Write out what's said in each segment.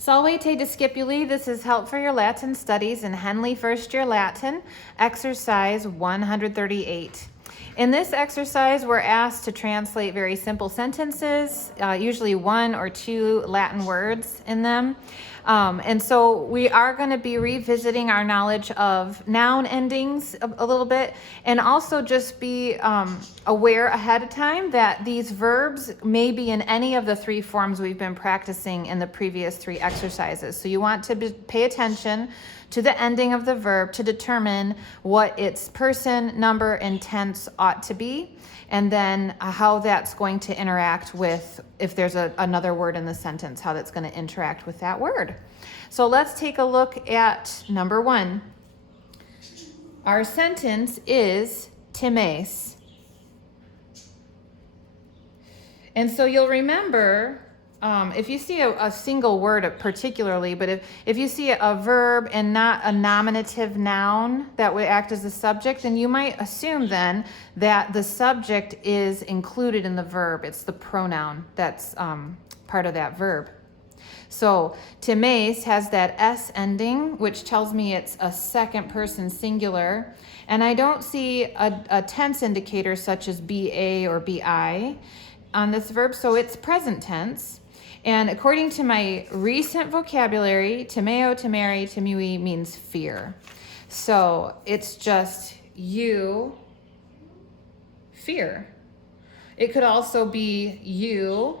Salvete discipuli, this is Help for Your Latin Studies in Henle First Year Latin, exercise 138. In this exercise, we're asked to translate very simple sentences, usually one or two Latin words in them. And so we are going to be revisiting our knowledge of noun endings a little bit, and also just be aware ahead of time that these verbs may be in any of the three forms we've been practicing in the previous three exercises. So you want to pay attention to the ending of the verb to determine what its person, number, and tense ought to be, and then how that's going to interact with, if there's another word in the sentence, how that's going to interact with that word. So let's take a look at number one. Our sentence is times. And so you'll remember, if you see a single word particularly, but if you see a verb and not a nominative noun that would act as a subject, then you might assume then that the subject is included in the verb. It's the pronoun that's part of that verb. So times has that S ending, which tells me it's a second person singular. And I don't see a tense indicator such as BA or BI on this verb, so it's present tense. And according to my recent vocabulary, timeo, timere, timui means fear. So it's just you fear. It could also be you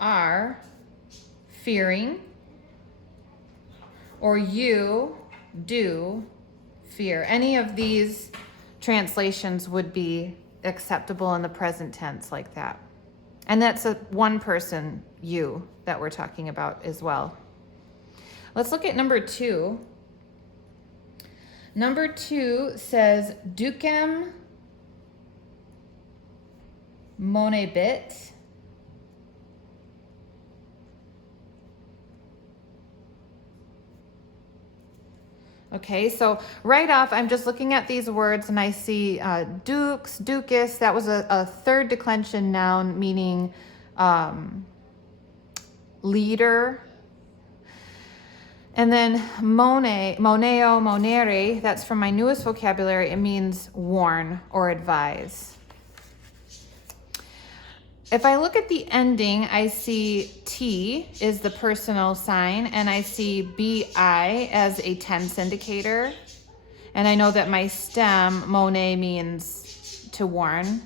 are fearing, or you do fear. Any of these translations would be acceptable in the present tense like that. And that's a one person, you, that we're talking about as well. Let's look at number two. Number two says, ducem monebit. Okay, so right off, I'm just looking at these words and I see dux, ducus. That was a third declension noun meaning leader. And then moneo, monere, that's from my newest vocabulary. It means warn or advise. If I look at the ending, I see T is the personal sign, and I see BI as a tense indicator. And I know that my stem, mone, means to warn.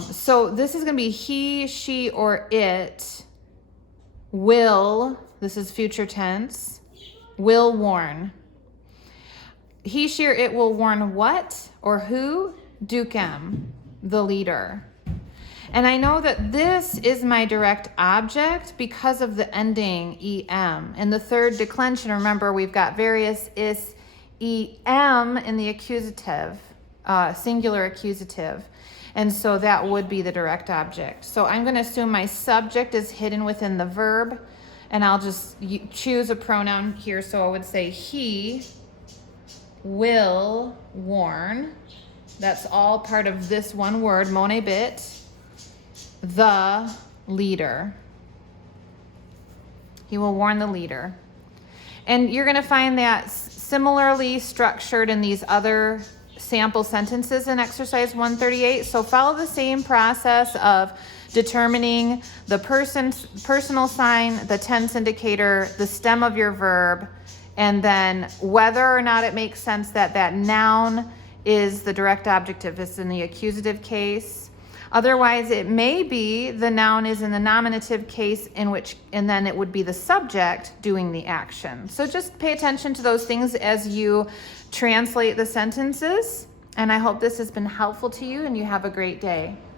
So this is going to be he, she, or it will, this is future tense, will warn. He, she, or it will warn what or who? Ducem, the leader. And I know that this is my direct object because of the ending em. In the third declension, remember, we've got various is, em in the accusative, singular accusative. And so that would be the direct object. So I'm going to assume my subject is hidden within the verb, and I'll just choose a pronoun here. So I would say he will warn. That's all part of this one word, monebit. The leader. He will warn the leader. And you're going to find that similarly structured in these other sample sentences in exercise 138. So follow the same process of determining the personal sign, the tense indicator, the stem of your verb, and then whether or not it makes sense that that noun is the direct object if it's in the accusative case. Otherwise, it may be the noun is in the nominative case, and then it would be the subject doing the action. So just pay attention to those things as you translate the sentences. And I hope this has been helpful to you, and you have a great day.